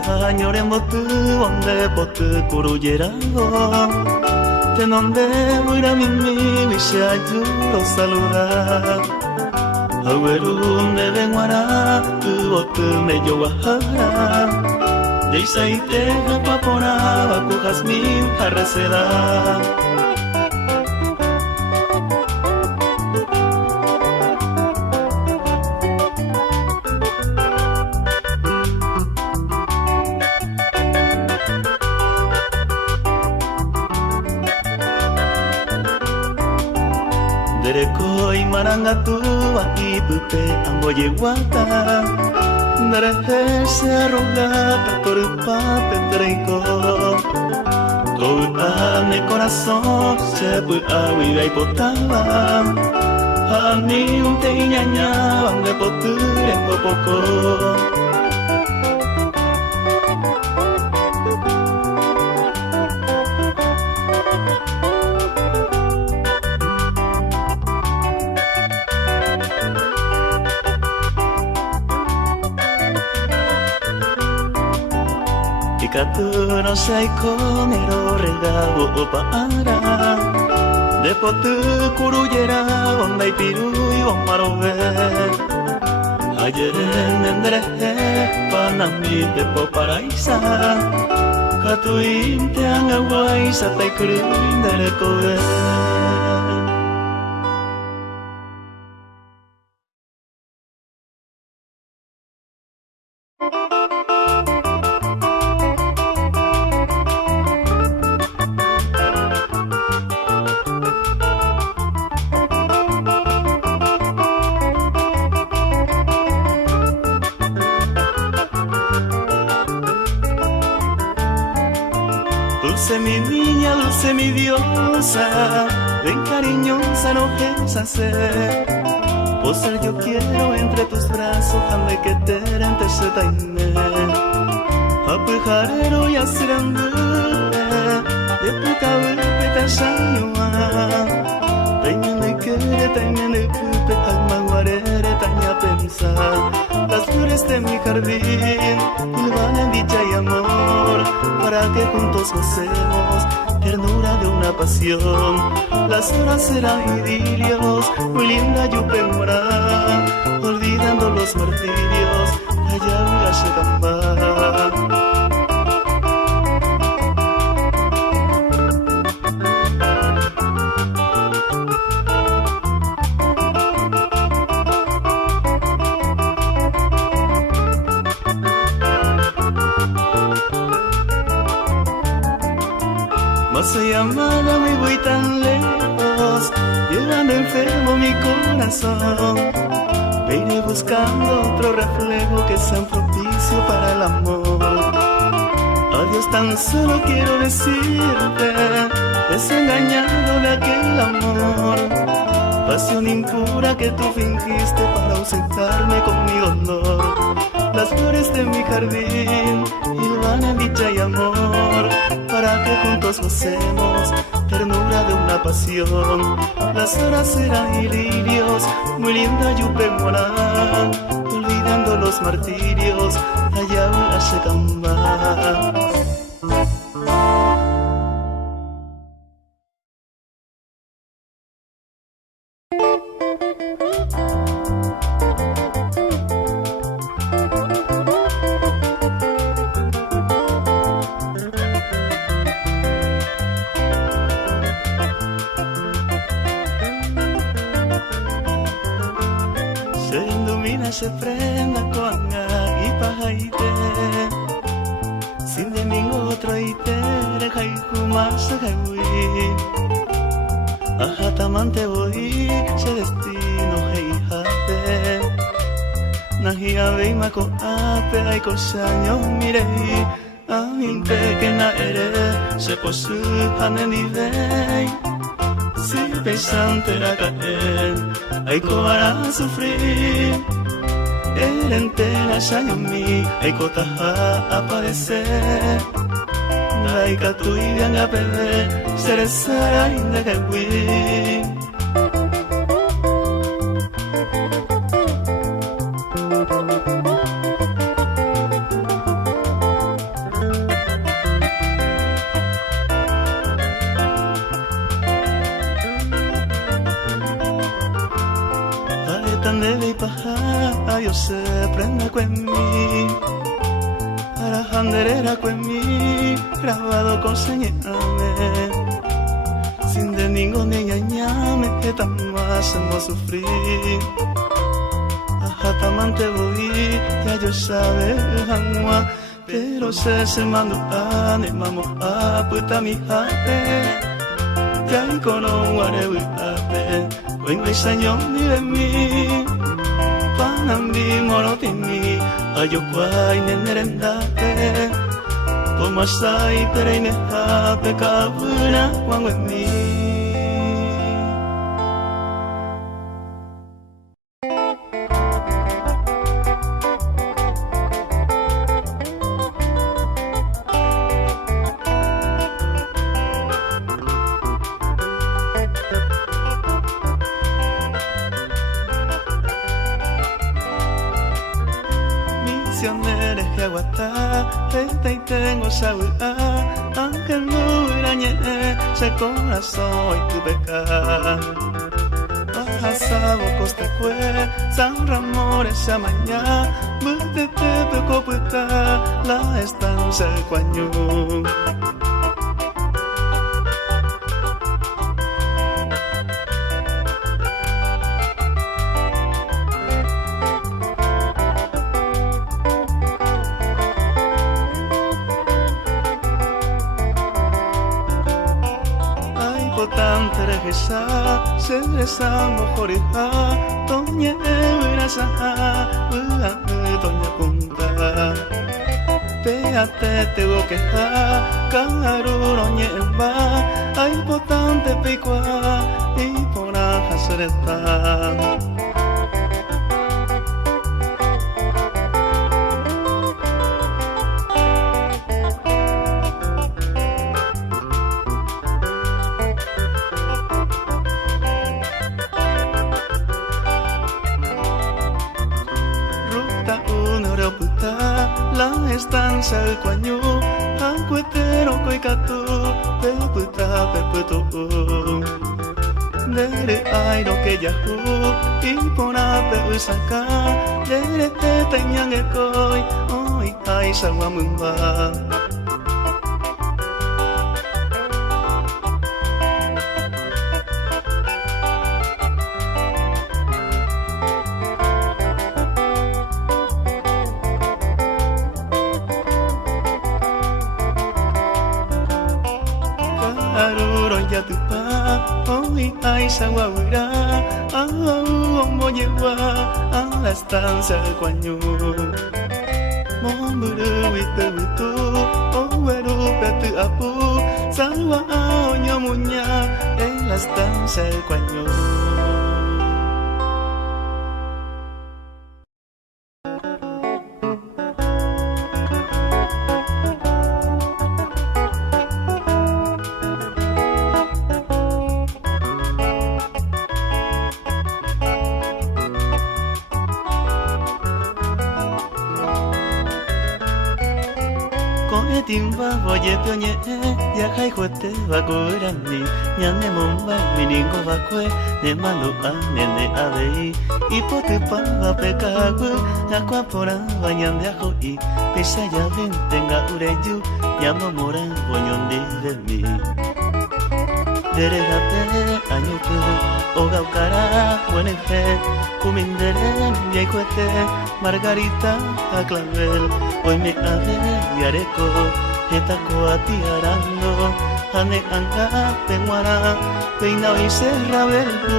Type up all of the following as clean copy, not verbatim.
añoren botu onde botu kuruyerago te nonde muira mimi wisha juro saludar aguerunde benguara tu botu me yo wahara deisaite papora baku jazmin jarreseda Derekoi marangatua ipupe amboye guata Narehese arrugata torupa pendreiko Toutane corazón se pui awi potaba Hani un te iñañaba de poture poco Ikatu no sei komero regabo para De potu kuruyera ondai pirui omarobe Ayer nendere panami de poparaisa Katu inte angawai satai kurindere koe Dulce mi niña, dulce mi diosa, ven cariñosa, no piensas ser. Posar yo quiero entre tus brazos, ande que te rente se taime. Apujarero y asirandure, de tu cabello te shayua. Taime ne kupe, alma guarere, taña pensar. Las flores de mi jardín, van en dicha y amor, para que juntos gocemos ternura de una pasión. Las horas serán idilios, muy linda yupe mora, olvidando los martirios, allá voy a llegar. Soy amada, me voy tan lejos, llevando enfermo mi corazón. Me iré buscando otro reflejo que sea propicio para el amor. Adiós, tan solo quiero decirte, desengañado de aquel amor. Pasión impura que tú fingiste para ausentarme con mi dolor. Las flores de mi jardín hilvan en dicha y amor, para que juntos gocemos ternura de una pasión. Las horas serán lirios, muy linda yupe mora, olvidando los martirios, allá una shekamba. Se prenda con y pajaite sin de ningún otro ite rejai más hewi ajatamante voy se destino hei hate nahi ave mako ape ai kosanyo mirei aminte que na ere se posu haneni vei si pesante la caer ai para sufrir Erentela shayumi, eikotaha aparecer. Naika tu iban a perder, seresa indegawi. yo se prenda con mí. Arajanderera con mí, grabado con señame. Sin de ningún ñañame, que tan más hemos sufrir. Ajatamante voy, ya yo sabe, jamás. Pero se mando a ne mamo a puta mi jate. Ya y con un guarewi ape, when we sanyo ni de mí. Panambi morotimi, ayo kwai nenerendate. Tomasai pereine hape kabuna wangwe mi. Misioneres que aguanta, y tengo salud, aunque no irañe, se corazón y tu pecar. Asabo costa cue, San Ramón esa mañana, te preocupa la estancia del cuaño. Tante regesa, se resamo jorija, toñe verasa, doña punta. Te go queja, caruro ñemba, hay potante picua y por ajacereta. La estancia del cuaño, ancuetero coicatu, peputa peputu. Dere airo que yahu, y pona peusaka, dere te teñan el coi, hoy hay sawamumba. Aruro ya tu pa, hoy hay sawawira, moyewa, a la estancia del cuaño. Momburu witu witu, oweru petu apu, sawa aoño muña, en la estancia del cuaño. Timba voye pioñe, ya kai juete va corami, ya ne mumba miningo va cue, ne manu a nene abei, y pote pa va pecagu, aqua pora bañan de ajo y pisa ya ven tenga ureyu, ya mamora boñón de mi. Dererate añutu, o gaucara, buen fe, kumindere, mi juete, Margarita a clavel, hoy me ave y areco, etako atiarando, ane anga penguara, peina y serra verdu.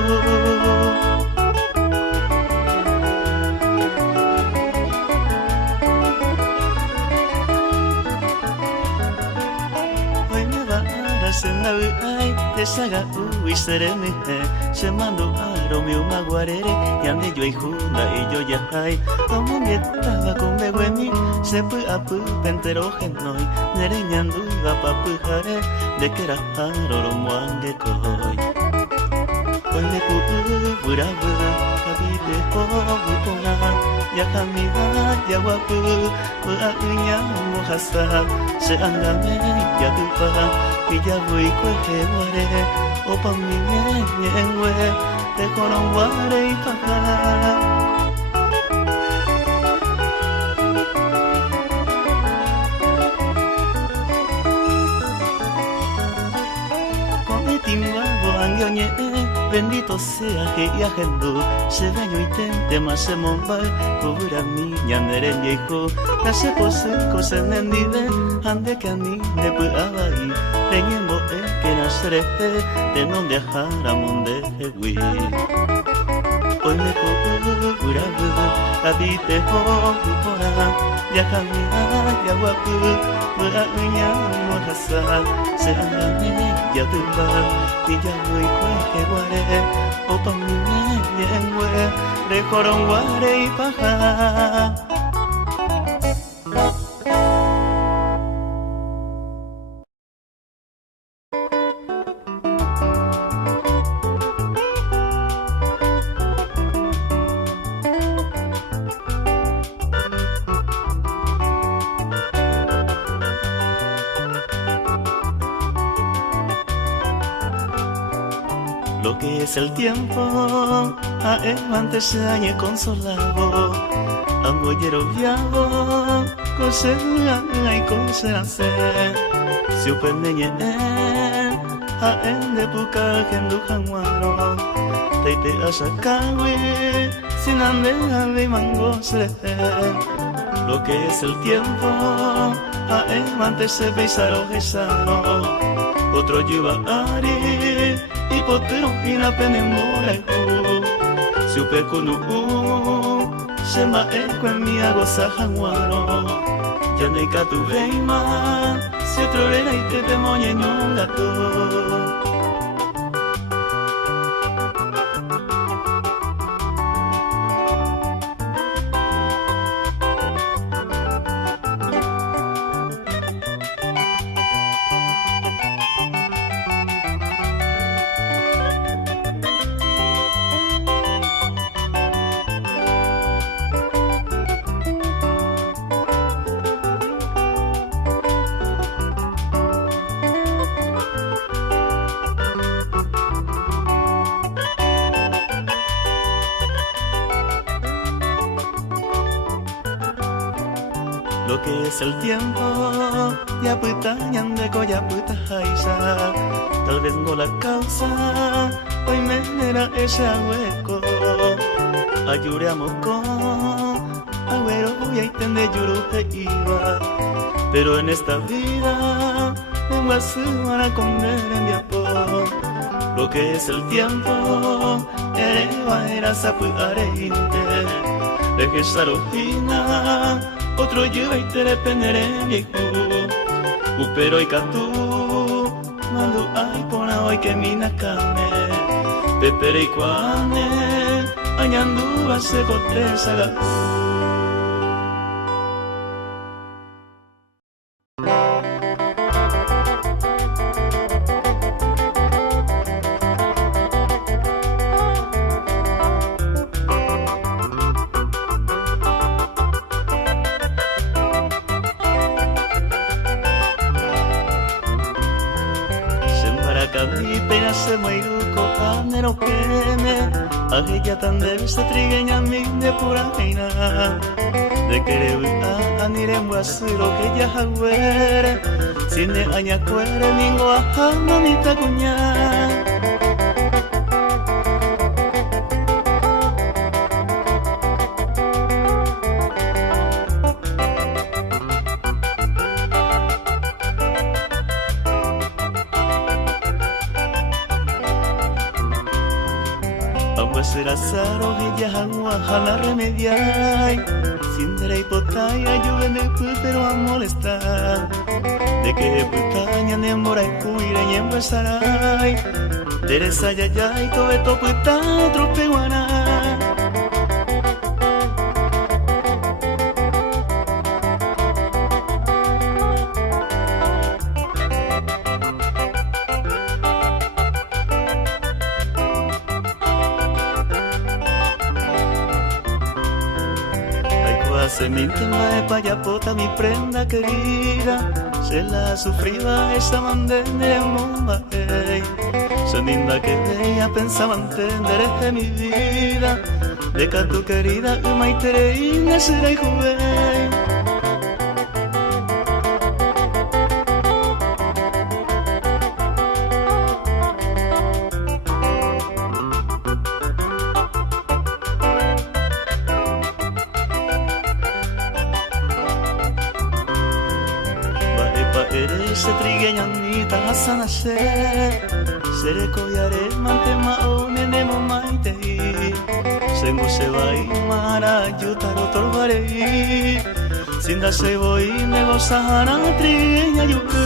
Ay, desaga y sereme, se mando a Romeo Maguarere, y ande yo y Juna y yo ya hay, como mi estaba con beguemi, se fue a pu pentero genoi, nereñando iba pa pujare, de que era aro muangue coy. Hoy me pupu burabu, habite pona, ya camina ya guapu, uña mojasa, se andame ya tupa. Y ya voy cueje guare, o pa mi ñengüe, te coron guare y paja. bendito sea que yajendo se baño y tente más se momba cubra niña neren viejo hace pose cosa nendive ande que a mí de puaba y reñembo que naceré de no viajar a monde wi hoy me cubra habite hora viaja mi ya guapu pueda niña no rasa se anda ya te va y ya voy que guare o pa mi ñengüe de corón guare y paja. Lo que es el tiempo, a él antes se añe consolado, a mollero viado, cose y cose hace, si upendeñe a él de puca gendu janguaro, te asakawe, sin ande ave mango se. Lo que es el tiempo, a él antes se beisaro gesano, otro lleva ari. Y potero ina penemora si upe kunu se ma eko en mi agosa janguaro ya no hay catu veima si otro rena y te demoñe gato. Lo que es el tiempo, ya puta ñandeco, ya puta jaisa. Tal vez no la causa, hoy me genera ese hueco. Ayureamos con agüero y ahí tende yuru e iba. Pero en esta vida, vengo a sumar a comer en mi apo. Lo que es el tiempo, era sapu areinte. Deje sarojina. Otro lleva y te dependeré viejo upero y catu mando ay pona hoy que mina kame pepere y cuane añandu a se corteza. Pena se muiruko anero keme Ageya tande se trigueña mi de pura reina De querer a anirembo asuro que ya jaguere Sine aña cuere ningo a jano ni tacuña. Será saro que ya agua jala remediar sin dere hipotaya ayúdeme pero a molestar de que putaña ne mora y cuira y empezarai Teresa ya y todo esto puta tropeguana. Se mintió de payapota mi prenda querida, se la sufría esa mandende de bomba, se linda que ella pensaba entender de mi vida, de que tu querida uma y tereína será y juvenil. pa eres trigueña nita asana se sereko yare mante ma o nene mo maite sengo se vai mara yutaro torbarei sinda se voi negozara trigueña yuku.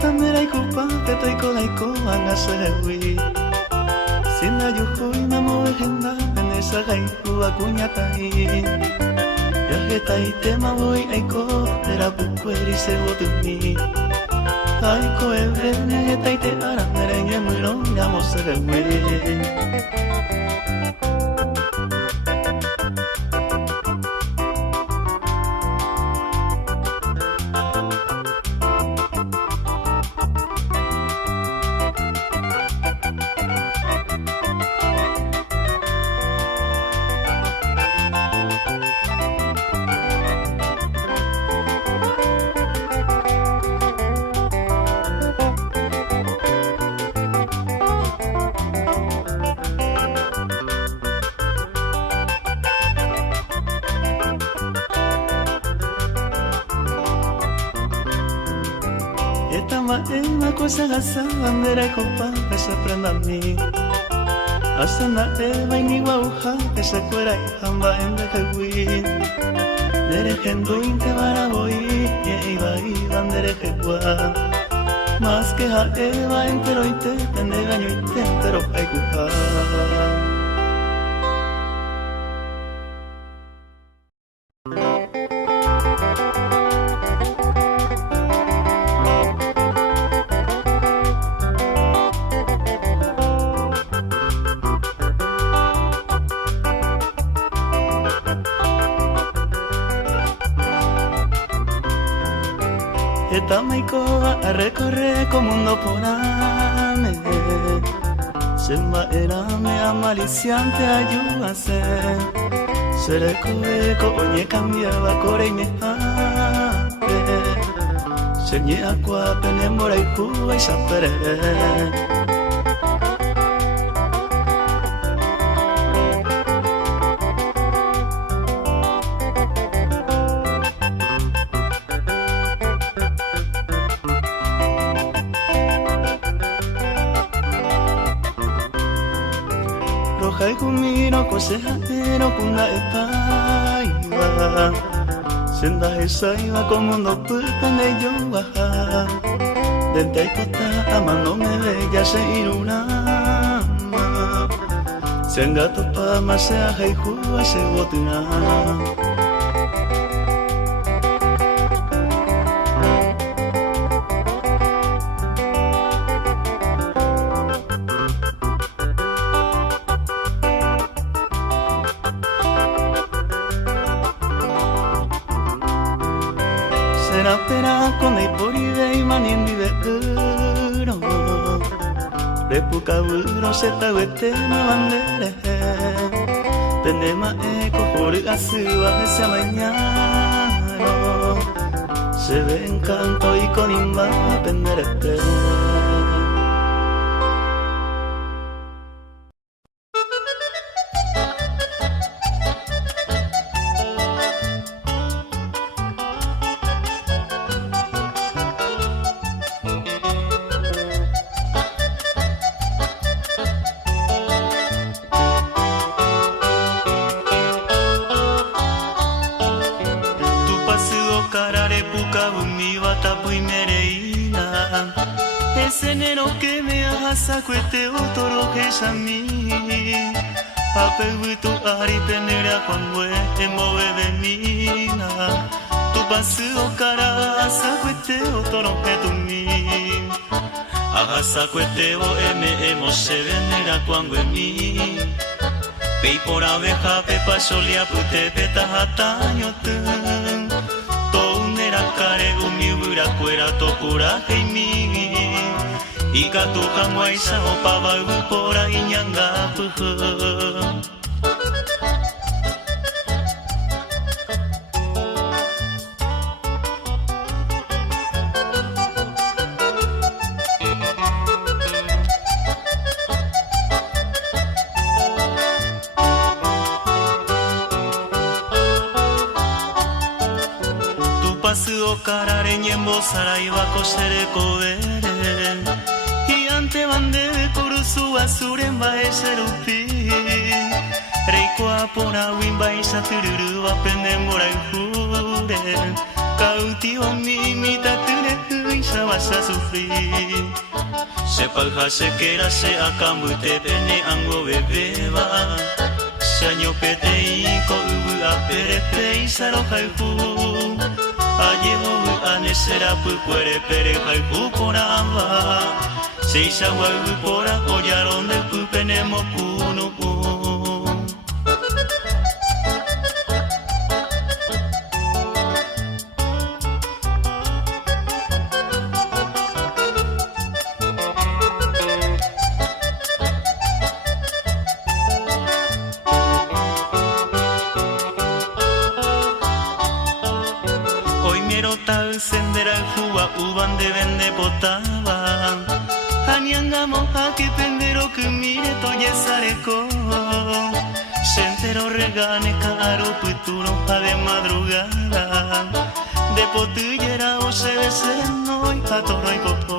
Tanderai kupa petoiko laiko angasewi Sinda yuhui namo ejenda Venesa gaiku akuñatai Yagetai tema voy aiko Era bukueri sego tumi Aiko ebrene etai te aramere Nyemuiro nyamo serewe Ema cosa gasa bandera copa esa prenda mi asana eva ni guauja esa cuera y jamba en de jagui dere gendo inte para voy y iba y bandera jagua más que ja eva entero y te tende gaño y te entero hay cupa. Eta maikoa a recorrer como mundo por ame Zenba erame amaliciante ayudase Zereko eko oine cambiaba kore imehape Zernieakoa penemora ikua izapere Kumiro consejero kuna epaiba Senda esaiba como mundo puta de yo baja Dente y kota amando me bella se irunama Senga topa masea haikua se botina Con el poride y manindi de uro Repuka uro se taguete na bandere Tenema eco por asua esa mañana Se ve encanto y con imba penderete Sakuete otoro que shami Ape tu ari penera cuando emove benina Tu pasu cara sakuete otoro que tu mi Aga sakuete o emo se venera cuando emi Pei por abeja pepa solia pute peta hataño ten To unera kare umi ura kuera to kura heimi Ikatu hamwai sa opaba upora inyanga puhu. Pasu karare nyembo sarai wako sereko ere Iante bande kurusu asuren bae serupi Reiko apona wimba isa tururu apende morai hure Kauti o mimi tature isa basa sufrir Sepal hase kera se akambute bene ango bebeba Sanyo pete iko ubu apere pe isa rojaifu Ayeho anesera pupuere pere haiku poramba Seisa waiu pora oyaron de pupenemo kunu Sendera juba uban de vende potaba Aniangamo a que pendero que mire toye sareko Sentero regane caro puturo pa de madrugada De potillera o se beseno y patoro y copo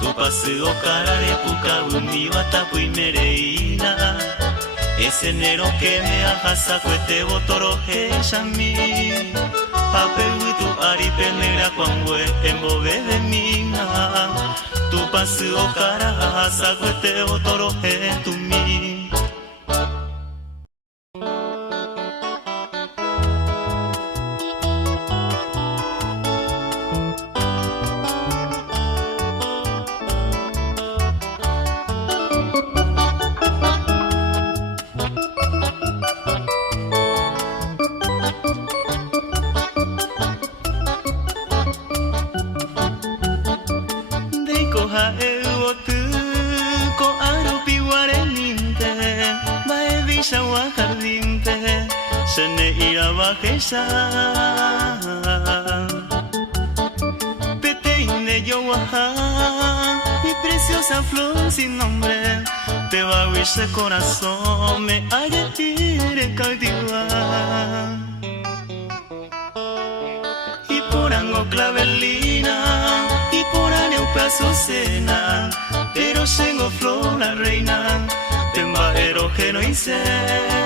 Tu paseo cara de puca undi batapu y mereina Ese enero que me ajasa cuete botoro heshami Apeutu aripe negra kwangwe embobe de mina Tu paseo cara asakwete otoro tu mi Sene ira bajesa Peteine yo waha Mi preciosa flor sin nombre Te va a ese corazón Me haya quiere cautivar Y por ango clavelina Y por aneupe azucena Pero tengo flor la reina Temba erógeno y ser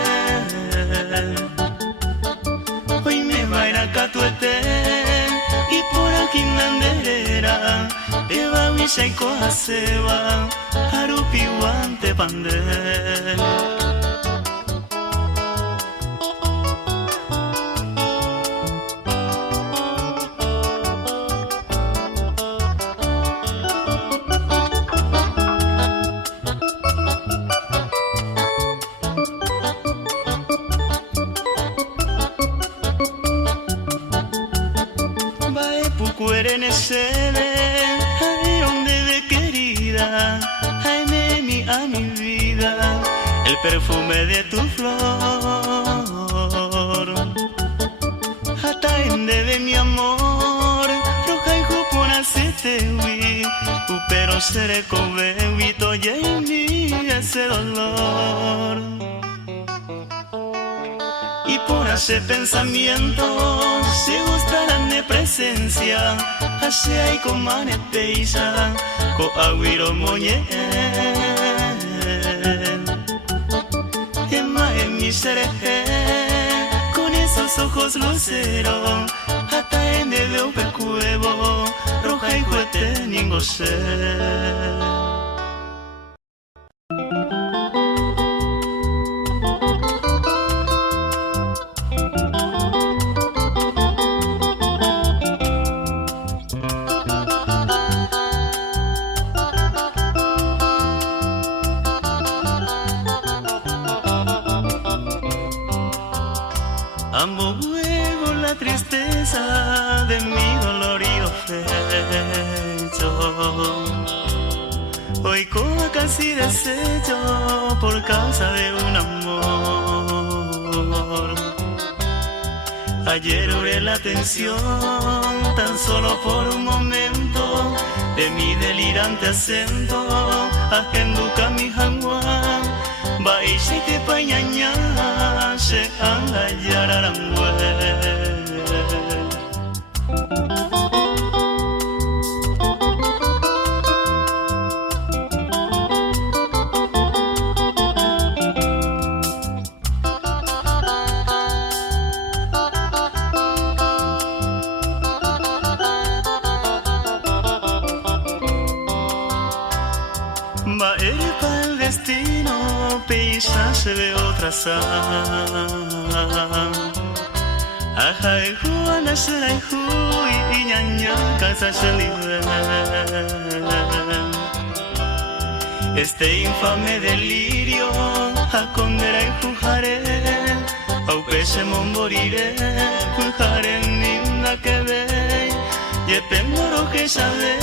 Hoy me va a ir a Catuete Y por aquí nanderera Eva Vishaiko Haseba Harupi guante pande Ay, donde de querida, ay, mi a mi vida, el perfume de tu flor. Hasta ende de mi amor, roja y jupona se te vi, pero seré con bebito y en mí ese dolor. Y por ese pensamiento se gustarán de presencia Así hay con maneteisa Con aguiro moñe Emma en mi cereje Con esos ojos luceros Hasta en el de un pecuevo Roja y juete ningo sé Amo luego la tristeza de mi dolor y ofecho Hoy como casi deshecho por causa de un amor. Ayer oré la atención tan solo por un momento de mi delirante acento. Ajenduka mi hanguan, baixi te pañaña, se anga yararangüe. Va a ir para el destino, paisaje de otra sal. Ajá, y juana será y hui, y ñaña, casa se libre. Este infame delirio, a condera y jujaré, au pese moriré, jujaré ninda que ve, y pendoro que sabe.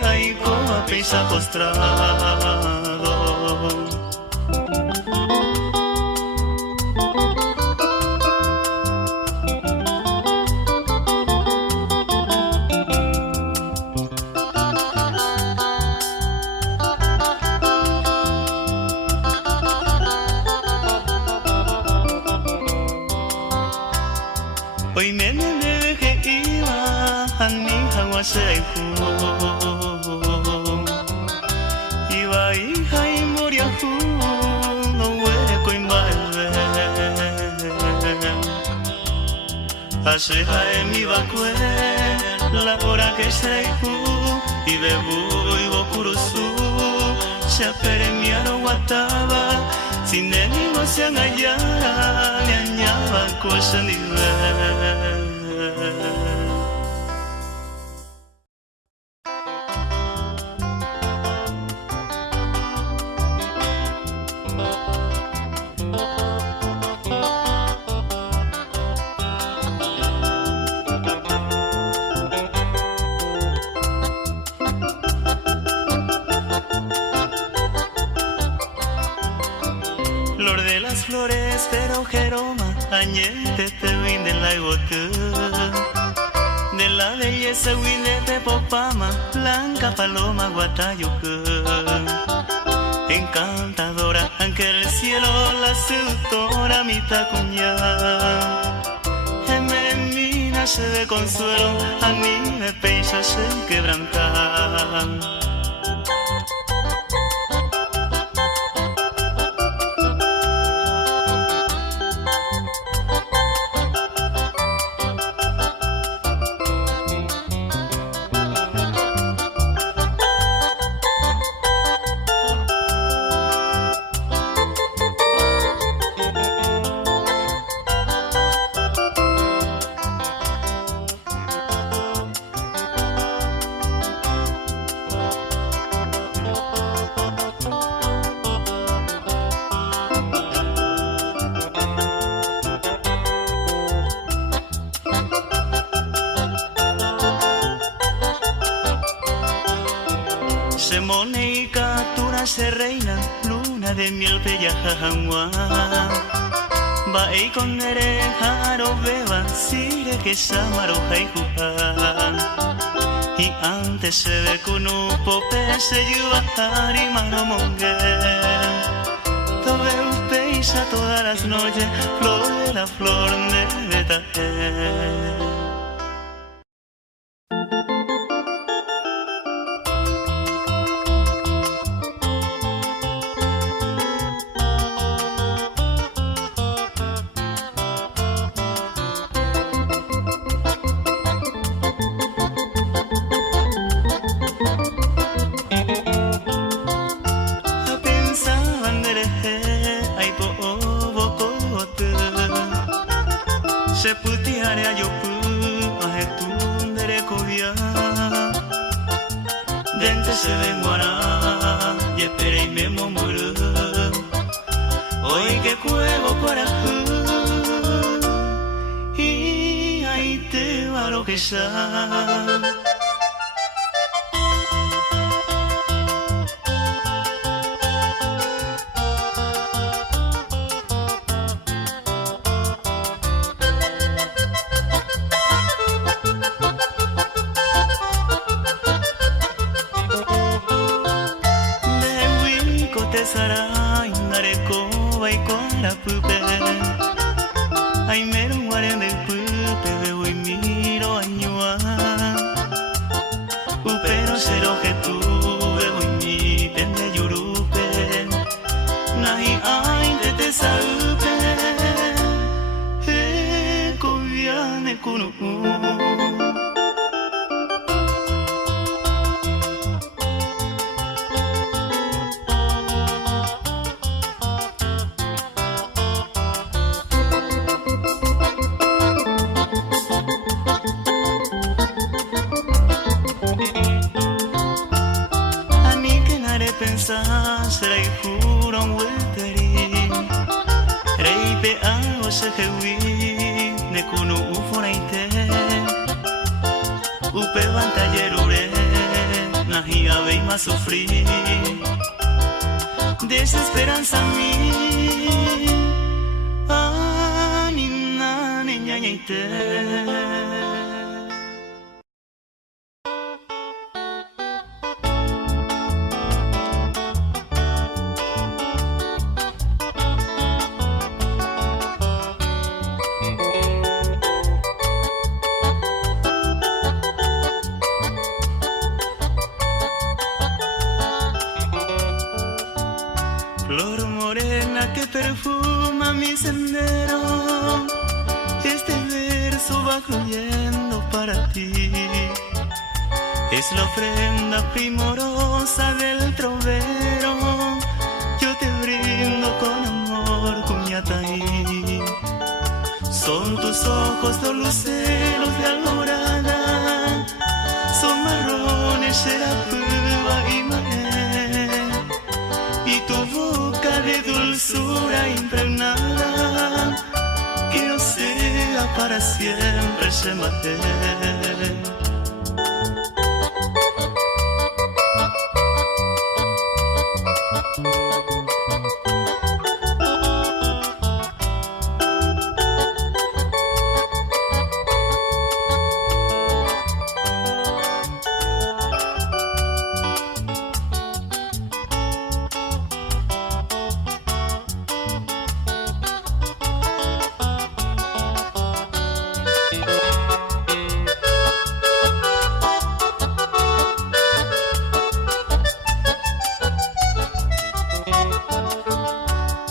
Ahí como a pisa postrado. Hoy me dejé iba a mi agua se Aseja en mi vacue, la hora que se y bebu y bokurusu, se apere mi aroguataba, sin enemigo se angayara, le añaba cosa nivel. Flor de las flores, pero Jeroma, añete te win de la igotu. De la belleza win de Tepopama, blanca paloma guatayuku. Encantadora, aunque el cielo la seductora mi tacuña. Gememina se de consuelo, a mí me peisa se quebrantar. Se monica, tuna se reina, luna de miel bella jajangua. Va y con nere jaro beba, sire que samaro jaijuja. Y antes se ve con un pope se lleva y mano mongue. Tobe un peisa todas las noches, flor de la flor de betaje. Se putiare a yopu a etundere kovia Dente se venguara y espere y me momuru Hoy que cuevo corajú Y ahí te va lo que sa te sarai nareko vai kora pupe ai mero ware de pupe veo y miro añua upero sero que tu veo y mi tende yurupe nahi ai te saupe koviane kunu Serei puro un welteri Rei pe ao se hewi Ne kunu uforaite Upe bantallerure Nahi avei ma sufrir Desesperanza mi Anina niñañaite Flor morena que perfuma mi sendero, este verso va fluyendo para ti. Es la ofrenda primorosa del trovero, yo te brindo con amor, cuñataí. Son tus ojos dos luceros de alborada, son marrones, xerapúa y maé. Y tu boca de dulzura impregnada, que yo sea para siempre se mate.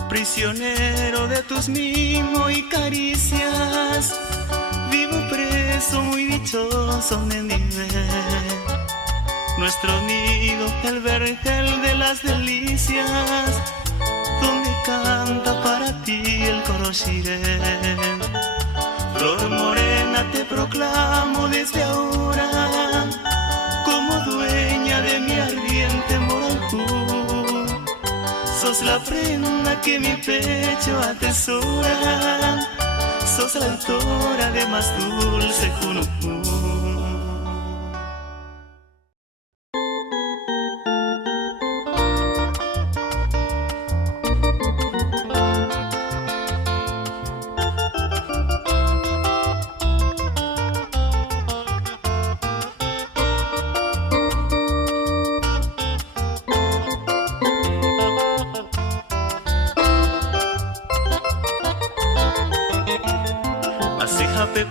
Prisionero de tus mimos y caricias, vivo preso muy dichoso de mi ver. Nuestro nido, el vergel de las delicias, donde canta para ti el coro shirén. Flor morena te proclamo desde ahora, como dueña de mi ardiente moranjú. Sos la prenda que mi pecho atesora, sos la autora de más dulce junupú.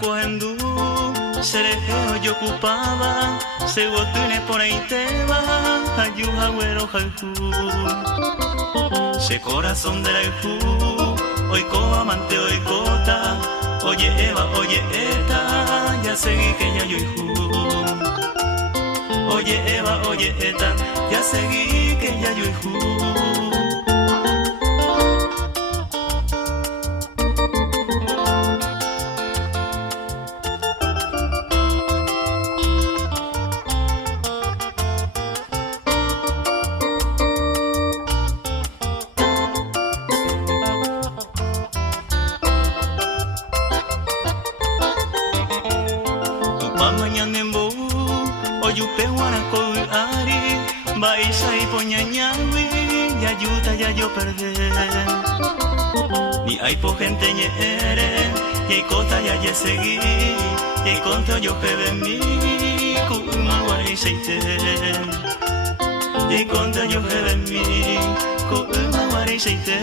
Cuando serejeo yo ocupaba, se botune por ahí te va, ayuja güero jaljú. Se corazón de la ijú, hoy co amante hoy cota, oye Eva, oye Eta, ya seguí que ya yo ijú. Oye Eva, oye Eta, ya seguí que ya yo ijú. Oyupe guanaco ari, baisa y poñañawi, ya yuta ya yo perdé. Ni hay po gente ñere, y hay cota ya ye seguí, y hay conto yo pebe mi, kuma guay seite. Y hay conto yo pebe mi, ko uma ware sheite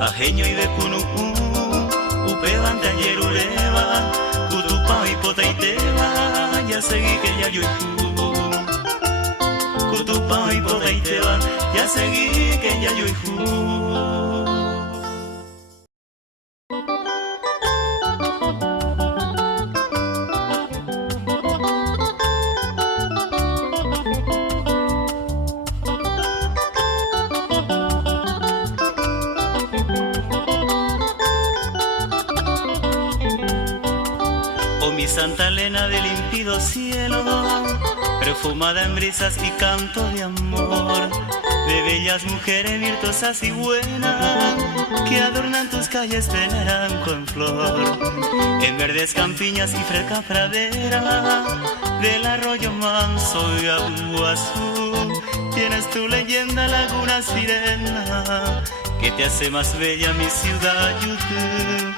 Ajeño y de kunu upeban taller ureba kutupa y pota y teba ya seguí que ya yo kutupa y pota y teba ya seguí que ya yo Santa Elena del límpido cielo, perfumada en brisas y canto de amor, de bellas mujeres virtuosas y buenas, que adornan tus calles de naranjo en flor, en verdes campiñas y fresca pradera, del arroyo manso y agua azul, tienes tu leyenda laguna sirena, que te hace más bella mi ciudad YouTube.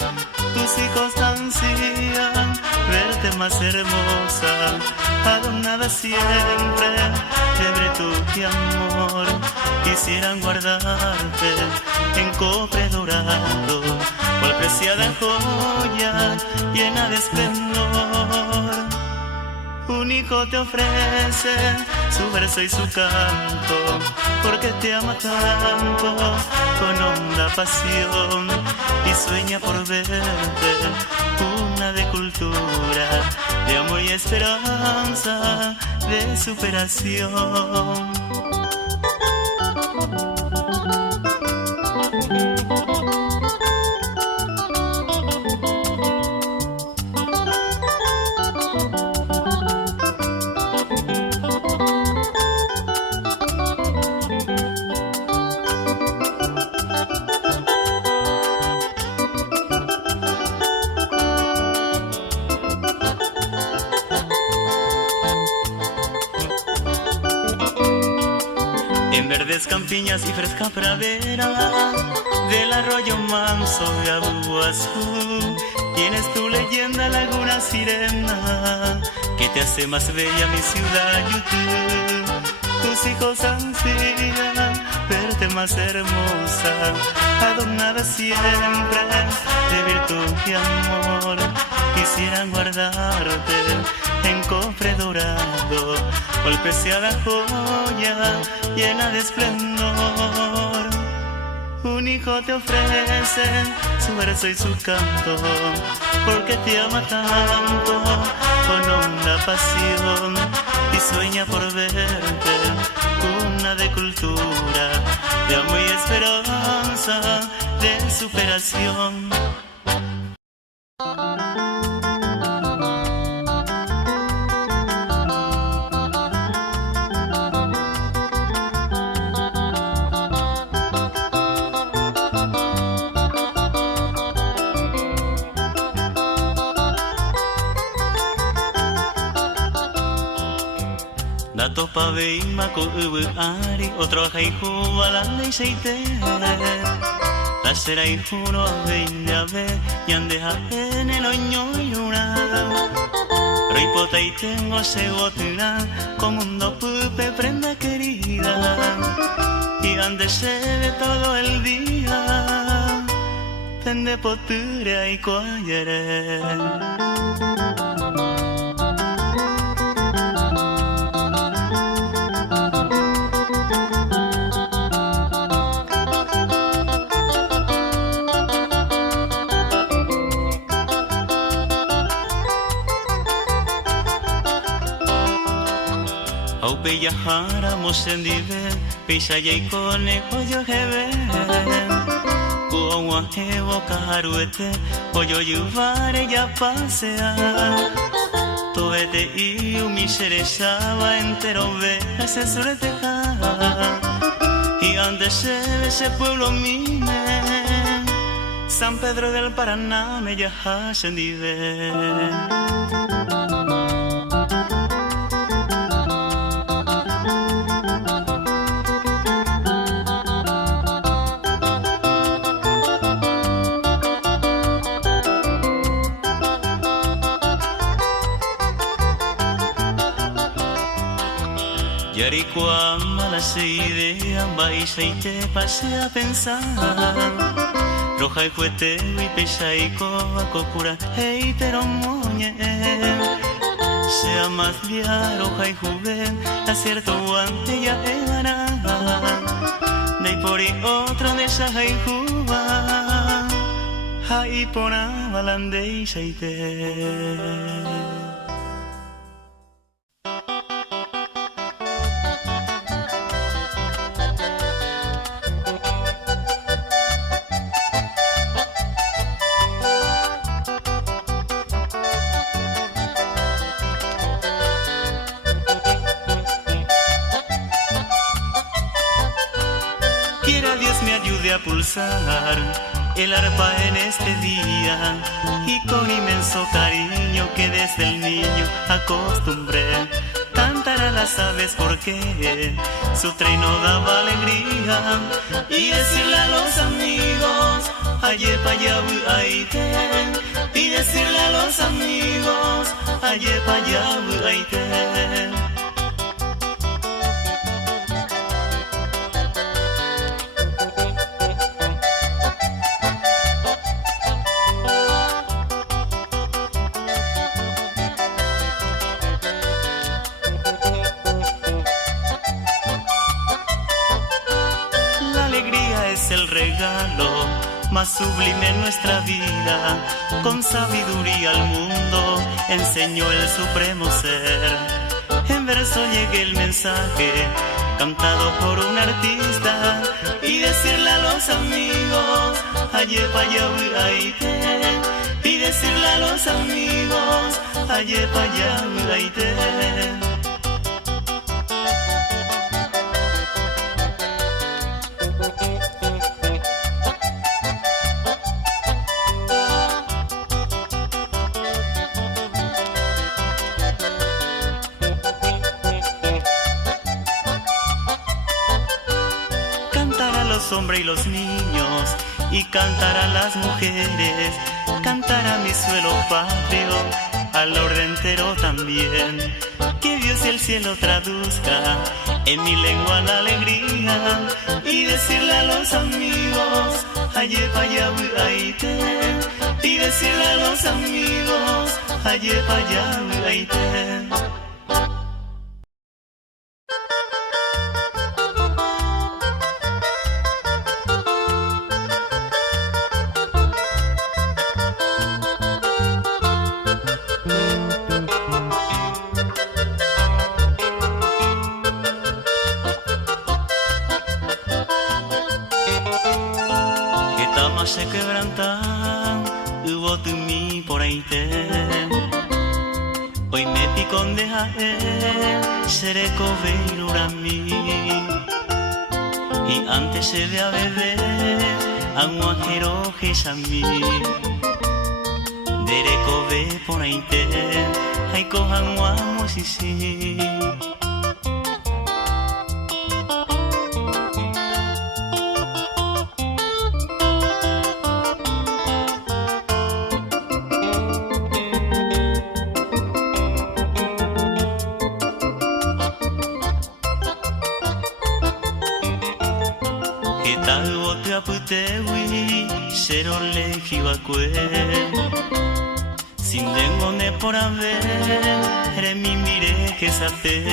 Tus hijos ansían verte más hermosa, adornada siempre de virtud y amor. Quisieran guardarte en cofre dorado, cual preciada joya llena de esplendor. Un hijo te ofrece su verso y su canto, porque te ama tanto con honda pasión y sueña por verte, una de cultura, de amor y esperanza, de superación. Verdes campiñas y fresca pradera, del arroyo manso de agua azul, tienes tu leyenda laguna sirena, que te hace más bella mi ciudad YouTube. Tus hijos ansían verte más hermosa, adornada siempre de virtud y amor. Quisieran guardarte en cofre dorado, cual preciada joya llena de esplendor. Un hijo te ofrece su verso y su canto, porque te ama tanto con honda pasión y sueña por verte, cuna de cultura, de amor y esperanza, de superación. Dato pa veima ko ubu ari otro haihu balande y seite la será hijo no veina ve yandeja en el oño y luna ripota y tengo se botina como un pupe prenda querida y ande se ve todo el día tende potura y coayere. peya hara mosendive peya yaikone oyo hebe Kuwa hevo karuete oyo yuvare ya pasea Toete y mi shereshaba entero ve ese sureteja Y antes ese pueblo mime San Pedro del Paraná me yaha sendive Yaricua mala se idea Baisa y te pase a pensar Roja y fuete y pecha y coa Cocura hey pero moñe Sea más via roja y juven Acierto guante ya evará De por y otro de shaja y juba Ahí pona balande y shaite Quiera Dios me ayude a pulsar el arpa en este día y con inmenso cariño que desde el niño acostumbré cantar a las aves porque su treino daba alegría y decirle a los amigos ayepa yabu aite y decirle a los amigos ayepa yabu aite. El regalo más sublime en nuestra vida, con sabiduría al mundo enseñó el supremo ser. En verso llegue el mensaje cantado por un artista y decirle a los amigos ayepa yabu aite y decirle a los amigos ayepa yabu aite. Hombres y los niños y cantar a las mujeres, cantar a mi suelo patrio, al orden entero también. Que Dios y el cielo traduzca en mi lengua la alegría y decirle a los amigos ayepa yabu aite y decirle a los amigos ayepa yabu aite. Se quebrantan, hubo tu mi por ahí te. Hoy me picón de jael, seré coveiro a mí. Y antes se ve a beber, a un ajero que es a mí. Dere cove por ahí te, hay cojan guamos y sí. Putewi, cero lejibacue, sin dengone por haber, eres mi mire que sabe,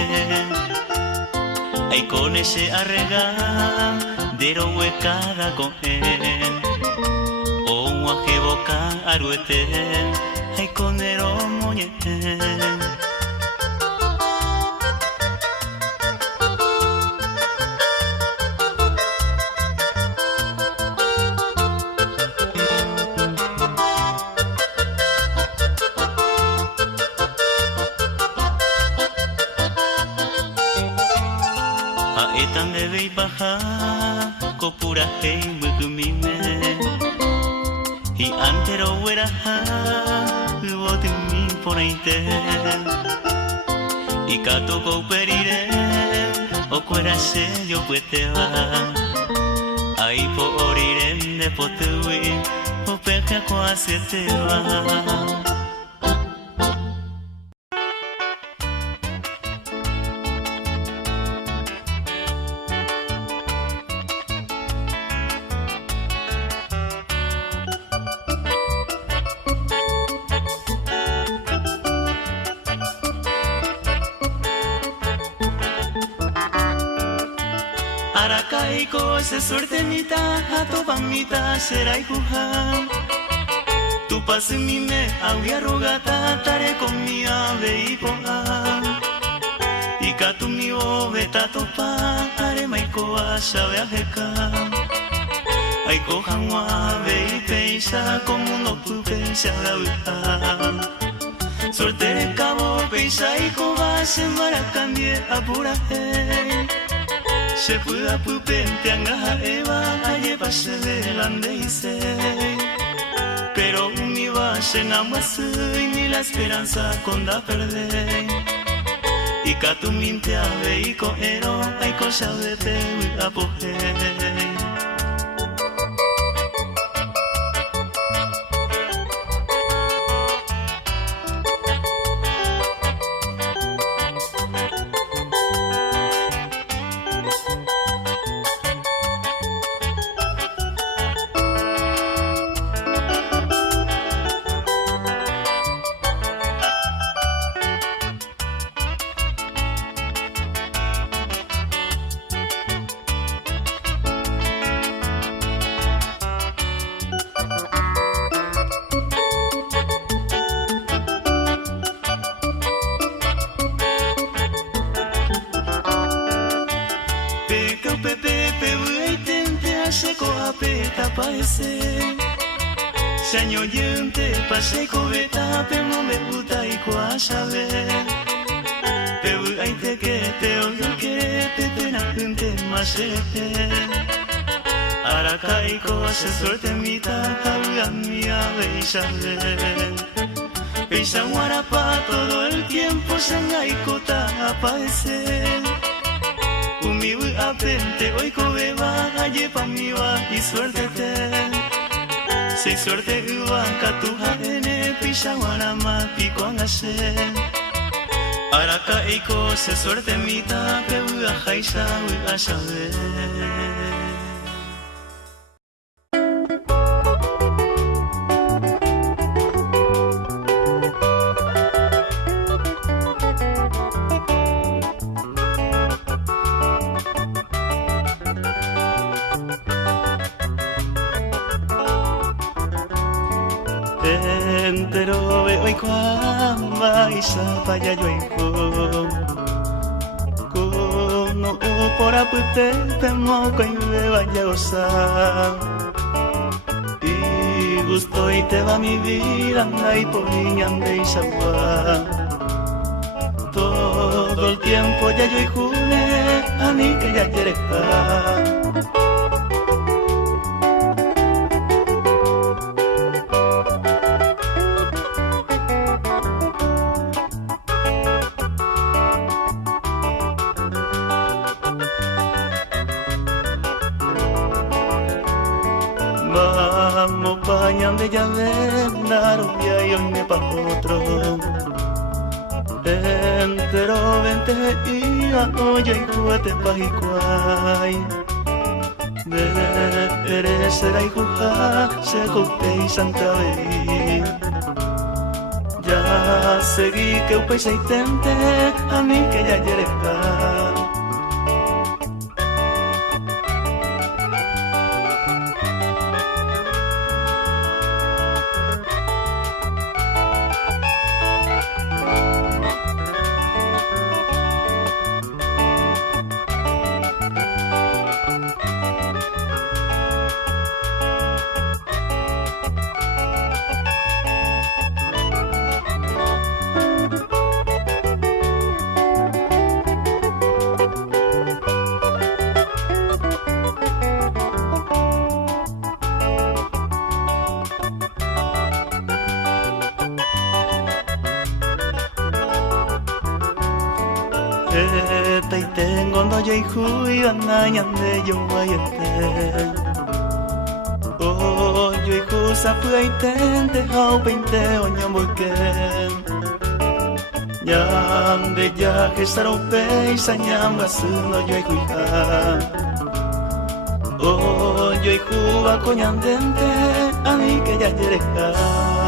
ay con ese arrega, dero huecada con él, o un guaje boca aruete, ay con ero moñete. baja kopura hei mugumime I antero wera ubote mi poneite I kato kouperire okwera se yo pueteba Ai po oriren de potui o peca quase teba Arakaiko se suerte mita atopamita serai kuha Tu pase mi me agia rogata tare con mi ave ipoa Ikatu mi oveta topa are maiko ashabe ajeka Aiko hanwa ve peisa como no pupe se agauta Suerte cabo peisa y coba se maracambie apura hey Se pueda pupente angaja eva aye pase delante y se Pero mi base namasui ni la esperanza con da perder Y catu minte ave y coero hay cosa de te apogee Señor yente pasé cobeta pero no me gusta y cuasabe Pero hay te que te odio que te na gente más Arakaiko se suerte mita habla mía beisabe Beisa guarapa todo el tiempo se engaikota aparece Umibu apente hoy cobeba aye pa mi va y suerte te Sei suerte ubanka tu hane pisha wanama pikuangase Araka eiko se suerte mita pe uga jaisa uga shabe Entero hoy cuamba isa paya yo hijo Kono por apute temo que me vaya a gozar Y gusto y te va mi vida anda y por niña ande y sagua Todo el tiempo ya yo y june a mí que ya quiere estar Vamos bañando ya ven la rubia y hoy me pa' otro Entero vente y a oye y juguete pa' y cuay De será y juja se cote y santa veí Ya seguí que un paisa y tente a mí que ya yereka te tengo no yo hui anañande yo guayete oh yo hu sapuaitente hau peinte oño mulken Nyam de ya que sarope sanyam gasuno yo hui oh yo hu va coñandente ani que ya yereja